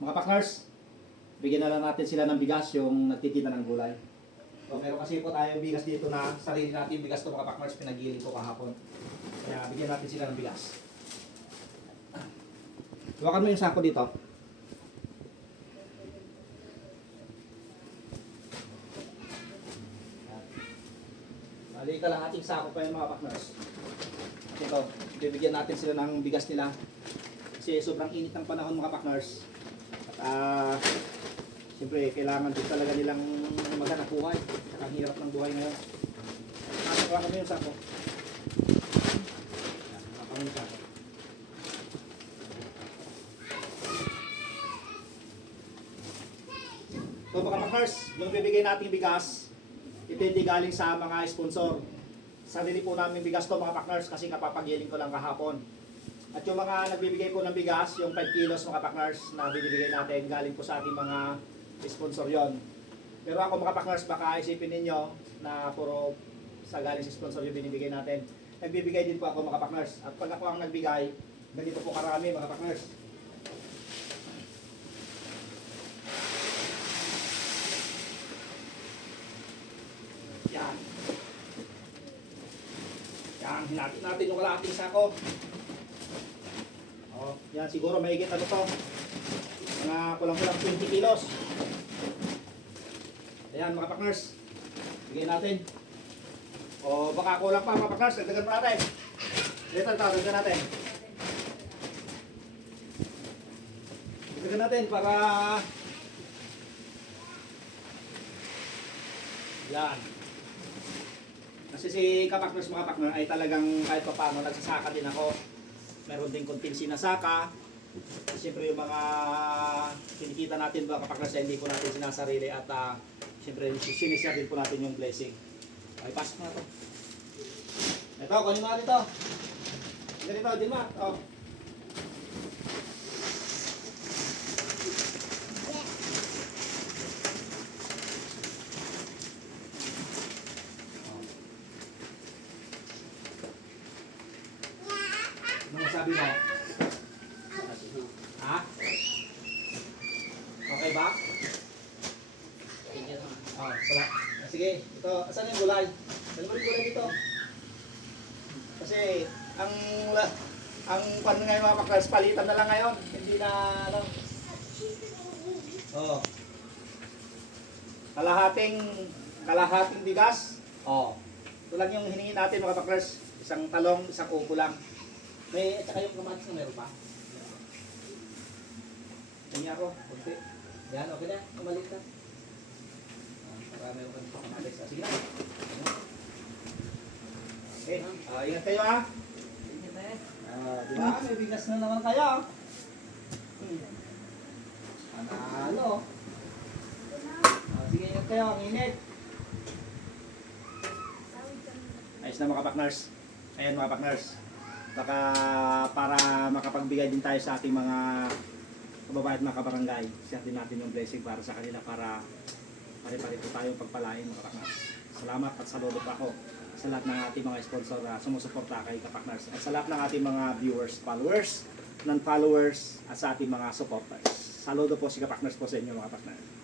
Mga partners, bigyan na lang natin sila ng bigas yung nagtitinda ng gulay. So, meron kasi po tayong bigas dito na sarili natin yung bigas to mga partners, pinagiling ko kahapon. Kaya bigyan natin sila ng bigas. Hawakan mo yung sako dito. Bali ka lang ating sako pa yung mga partners. At ito, bibigyan natin sila ng bigas nila. Kasi sobrang init ng panahon mga partners. At siyempre, kailangan din talaga nilang maghanap buhay. Ang hirap ng buhay ngayon. Hawakan mo yung sako. Hawakan mo yung sako. So mga partners, yung bibigay nating bigas, ito hindi galing sa mga sponsor. Sarili po namin bigas to mga partners kasi kapapagiling ko lang kahapon. At yung mga nagbibigay po ng bigas, yung 5 kilos mga partners na binibigay natin, galing po sa ating mga sponsor yon. Pero ako mga partners, baka isipin ninyo na puro sa galing sa sponsor yung binibigay natin. Nagbibigay din po ako mga partners. At pag ako ang nagbigay, ganito po karami mga partners. Yan. Yan, hinapit natin yung kalahating sako. Oh, yan siguro mahigit ano to. Mga kulang-kulang 20 kilos. Ayan mga partners. Bigyan natin. O baka kulang pa mga partners, dagdagan pa natin. Dito dagdagan natin. Dagdagan natin para yan. Kasi si kapakners mga partner ay talagang kahit pa paano nagsasaka din ako. Meron din konting sinasaka. Siyempre yung mga kinikita natin mga kapakners ay hindi po natin sinasarili at siyempre sinishare din po natin yung blessing. Okay, pasok na ito. Ito, kunin mo natin ito. Ganito, din mo. Oh. Sabi mo? Ha? Okay ba? Oh, sala. Sige, ito, asan yung gulay? Saan mo yung gulay dito? Kasi, ang pan ngayon mga paklas, palitan na lang ngayon. Hindi na, ano. Oh. Kalahating bigas. Oh. Ito lang yung hiningi natin mga paklas. Isang talong, isang upo lang. May, at saka yung kamatis na meron pa? Hindi ako, kunti. Yan, okay na, kumalik na. Para meron ka dito kamatis. Sige na. Okay, ingat kayo ha. Diba, may bigas na naman kayo. Panalo. Sige, ingat kayo, ang init. Ayos na mga partners. Ayan mga partners. Baka para makapagbigay din tayo sa ating mga kababayan at mga kabarangay, share din natin yung blessing para sa kanila para pare-pare po tayong pagpalain mga kapaknars. Salamat at saludo pa ako sa lahat ng ating mga sponsor na sumusuporta kay kapaknars at sa lahat ng ating mga viewers, followers, non-followers at sa ating mga supporters. Saludo po si kapaknars po sa inyo mga kapaknars.